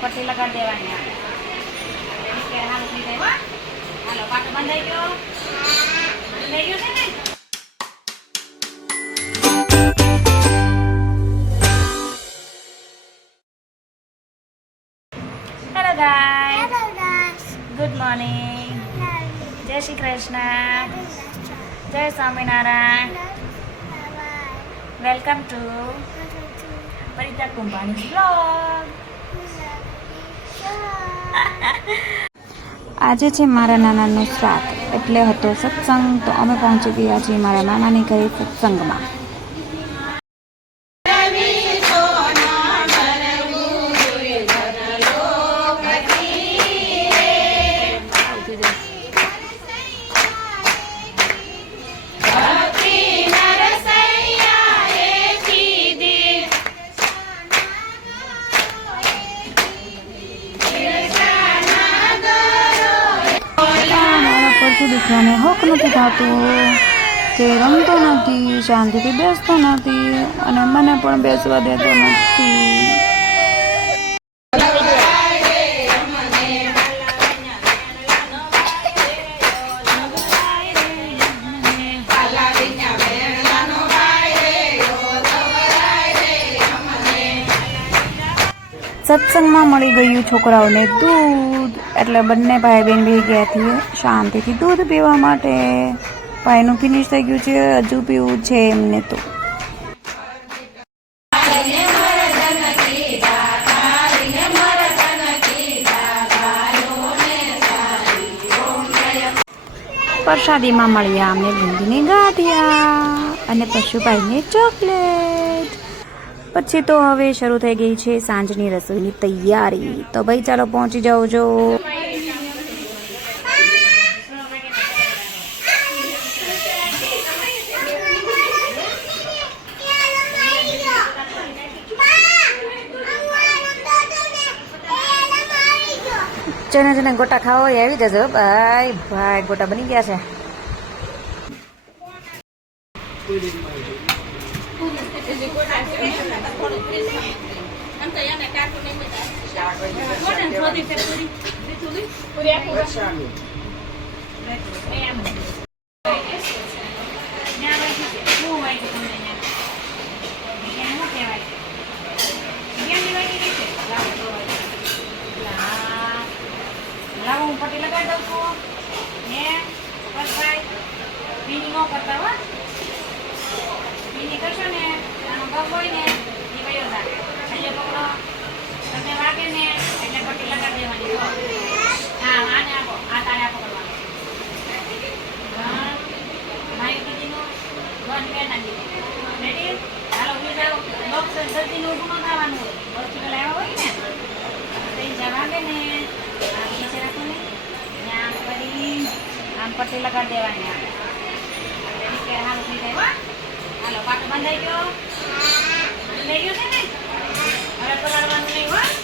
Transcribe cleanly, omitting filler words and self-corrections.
પટ્ટી લગાડી દેવાની આપણે. હાલો થઈ જાય. હાલો પાટો બંધાઈ ગયો. બંધાઈ ગયો છે ને. Hello guys, good morning. જય શ્રી કૃષ્ણ. જય Swaminarayan. Welcome to Parita Kumbhani blog. આજે છે મારા નાનાનું શ્રાદ્ધ, એટલે હતો સત્સંગ. તો અમે પહોંચી ગયા છીએ મારા નાનાની ઘરે સત્સંગમાં. દીકરાને હક નથી થતું, તે રમતો નથી, શાંતિથી બેસતો નથી અને મને પણ બેસવા દેતો નથી. સત્સંગમાં મળી ગયું છોકરાઓને દૂધ, એટલે બંને ભાઈ બહેન બી ગયા છીએ શાંતિથી દૂધ પીવા માટે. ભાઈનું ફિનિશ થઈ ગયું છે, હજુ પીવું છે એમને. તો પ્રસાદીમાં મળ્યા અમને બુંદીની ગાંઠિયા અને પશુભાઈને ચોકલેટ. પછી તો હવે શરૂ થઈ ગઈ છે સાંજની રસોઈની તૈયારી. તો ભાઈ ચાલો પહોંચી જાઓ જો. જેને જેને ગોટા ખાવા હોય આવી જજો ભાઈ. ભાઈ ગોટા બની ગયા છે. લાવો હું પટ્ટી લગાડી દઉં છું ને. બસ ભાઈ ભીની ન કરતા હો. ભીની કરશો ને આનો ગપ હોય ને એ વયો જાય. એટલે પકડો, તમે વાગે ને એટલે પટ્ટી લગાડી દેવાની. હા આને આપો, આ તારે આ પકડવાનું. મારી દીદીનું વન બેના દીદી રેડી. હાલો ઉભી જાઓ. બોક્સ જલ્દીનું ઊભું ન થવાનું હોય. હોસ્પિટલ આવ્યા હોય ને તો વાગે ને નીચે રાખો ને. આમ કરી આમ પટ્ટી લગાડી દેવાની. હાલો થઈ જાય. હાલો પાટો બંધાઈ ગયો. બંધાઈ ગયો છે ને. હવે પલાળવાનું નહીં હોય.